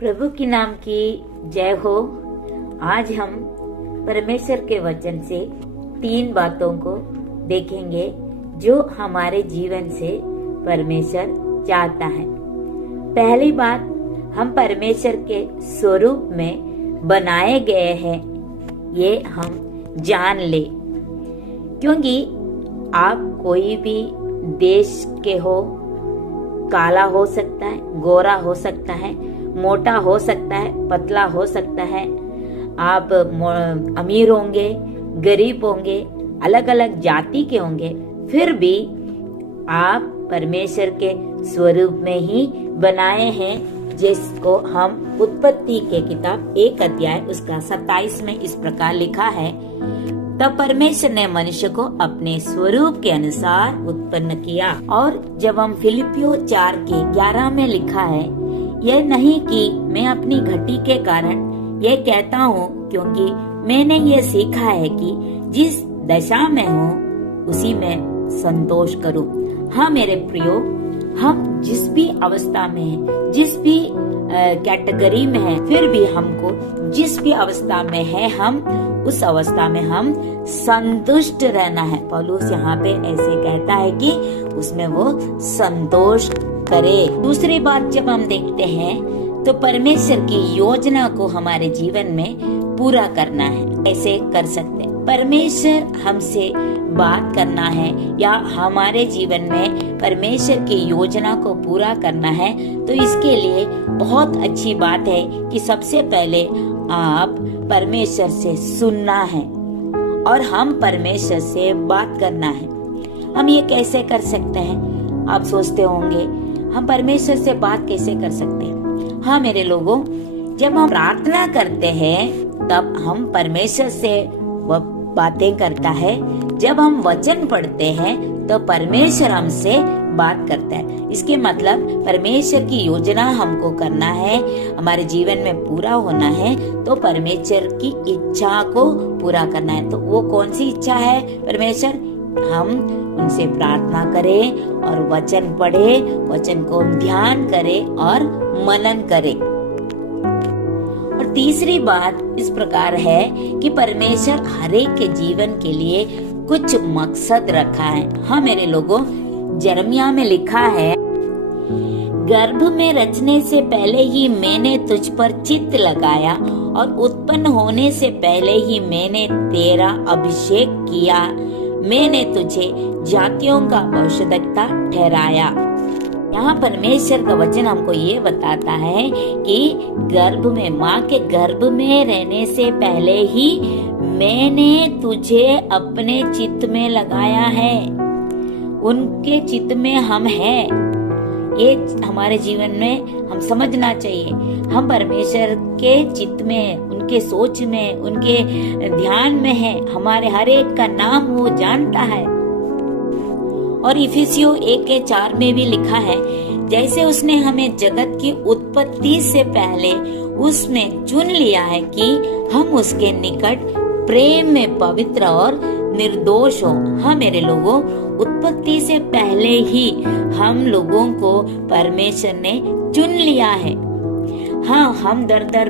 प्रभु की नाम की जय हो। आज हम परमेश्वर के वचन से 3 बातों को देखेंगे जो हमारे जीवन से परमेश्वर चाहता है। पहली बात, हम परमेश्वर के स्वरूप में बनाए गए हैं, ये हम जान ले। क्योंकि आप कोई भी देश के हो, काला हो सकता है, गोरा हो सकता है, मोटा हो सकता है, पतला हो सकता है, आप अमीर होंगे, गरीब होंगे, अलग अलग जाति के होंगे, फिर भी आप परमेश्वर के स्वरूप में ही बनाए हैं, जिसको हम उत्पत्ति के किताब 1 अध्याय उसका 27 में इस प्रकार लिखा है, तब परमेश्वर ने मनुष्य को अपने स्वरूप के अनुसार उत्पन्न किया। और जब हम फिलिपियो 4 के 11 में लिखा है, यह नहीं कि मैं अपनी घटी के कारण यह कहता हूँ, क्योंकि मैंने ये सीखा है कि जिस दशा में हूँ उसी में संतोष करूँ। हाँ मेरे प्रियो, हम जिस भी अवस्था में हैं, जिस भी कैटेगरी में है, फिर भी हमको जिस भी अवस्था में है, हम उस अवस्था में हम संतुष्ट रहना है। पौलुस यहाँ पे ऐसे कहता है कि उसमें वो संतोष करे। दूसरी बात जब हम देखते हैं तो परमेश्वर की योजना को हमारे जीवन में पूरा करना है। कैसे कर सकते हैं? परमेश्वर हमसे बात करना है या हमारे जीवन में परमेश्वर की योजना को पूरा करना है, तो इसके लिए बहुत अच्छी बात है कि सबसे पहले आप परमेश्वर से सुनना है और हम परमेश्वर से बात करना है। हम ये कैसे कर सकते हैं? आप सोचते होंगे हम परमेश्वर से बात कैसे कर सकते हैं? हाँ मेरे लोगों, जब हम प्रार्थना करते हैं तब हम परमेश्वर से बातें करता है। जब हम वचन पढ़ते हैं तो परमेश्वर हमसे बात करता है। इसके मतलब परमेश्वर की योजना हमको करना है, हमारे जीवन में पूरा होना है, तो परमेश्वर की इच्छा को पूरा करना है। तो वो कौन सी इच्छा है? परमेश्वर हम उनसे प्रार्थना करें और वचन पढ़े, वचन को ध्यान करें और मनन करें। और तीसरी बात इस प्रकार है कि परमेश्वर हर एक के जीवन के लिए कुछ मकसद रखा है। हाँ मेरे लोगों, यिर्मयाह में लिखा है, गर्भ में रचने से पहले ही मैंने तुझ पर चित्त लगाया और उत्पन्न होने से पहले ही मैंने तेरा अभिषेक किया। मैंने तुझे जातियों का भविष्यद्वक्ता ठहराया। यहाँ परमेश्वर का वचन हमको ये बताता है कि गर्भ में, माँ के गर्भ में रहने से पहले ही मैंने तुझे अपने चित्त में लगाया है। उनके चित्त में हम हैं। ये हमारे जीवन में हम समझना चाहिए। हम परमेश्वर के चित्त में, उनके सोच में, उनके ध्यान में है। हमारे हर एक का नाम वो जानता है। और इफिसियों 1:4 में भी लिखा है, जैसे उसने हमें जगत की उत्पत्ति से पहले उसमें चुन लिया है कि हम उसके निकट प्रेम में पवित्र और निर्दोष हो। हाँ मेरे लोगों, उत्पत्ति से पहले ही हम लोगों को परमेश्वर ने चुन लिया है। हाँ, हम दर दर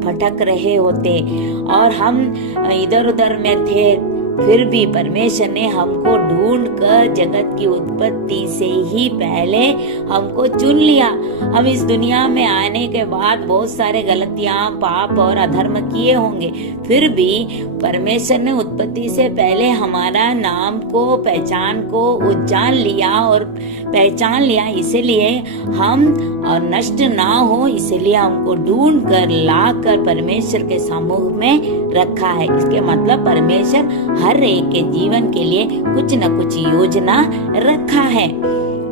भटक रहे होते और हम इधर उधर में थे, फिर भी परमेश्वर ने हमको ढूंढ कर जगत की उत्पत्ति से ही पहले हमको चुन लिया। हम इस दुनिया में आने के बाद बहुत सारे गलतियां, पाप और अधर्म किए होंगे, फिर भी परमेश्वर ने उत्पत्ति से पहले हमारा नाम को, पहचान को जान लिया और पहचान लिया। इसीलिए हम और नष्ट ना हो, इसलिए हमको ढूंढ कर ला कर परमेश्वर के समूह में रखा है। इसके मतलब परमेश्वर हर एक के जीवन के लिए कुछ न कुछ योजना रखा है।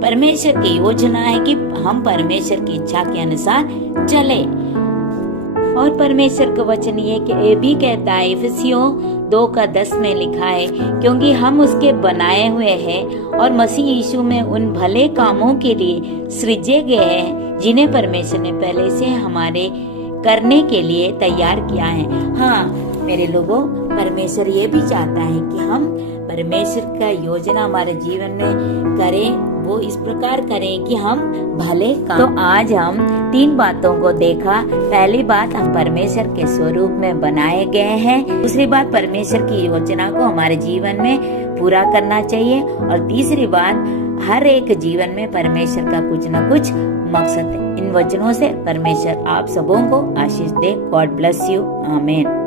परमेश्वर की योजना है कि हम परमेश्वर की इच्छा के अनुसार चले। और परमेश्वर का वचन ये भी कहता है, इफिसियों 2:10 में लिखा है, क्योंकि हम उसके बनाए हुए हैं और मसीह यीशु में उन भले कामों के लिए सृजे गए हैं जिन्हें परमेश्वर ने पहले से हमारे करने के लिए तैयार किया है। हाँ मेरे लोगों, परमेश्वर ये भी चाहता है कि हम परमेश्वर का योजना हमारे जीवन में करें, वो इस प्रकार करें कि हम भले काम। तो आज हम 3 बातों को देखा। पहली बात, हम परमेश्वर के स्वरूप में बनाए गए हैं। दूसरी बात, परमेश्वर की योजना को हमारे जीवन में पूरा करना चाहिए। और तीसरी बात, हर एक जीवन में परमेश्वर का कुछ न कुछ मकसद है। इन वचनों से परमेश्वर आप सबों को आशीष दे। God bless you. आमीन।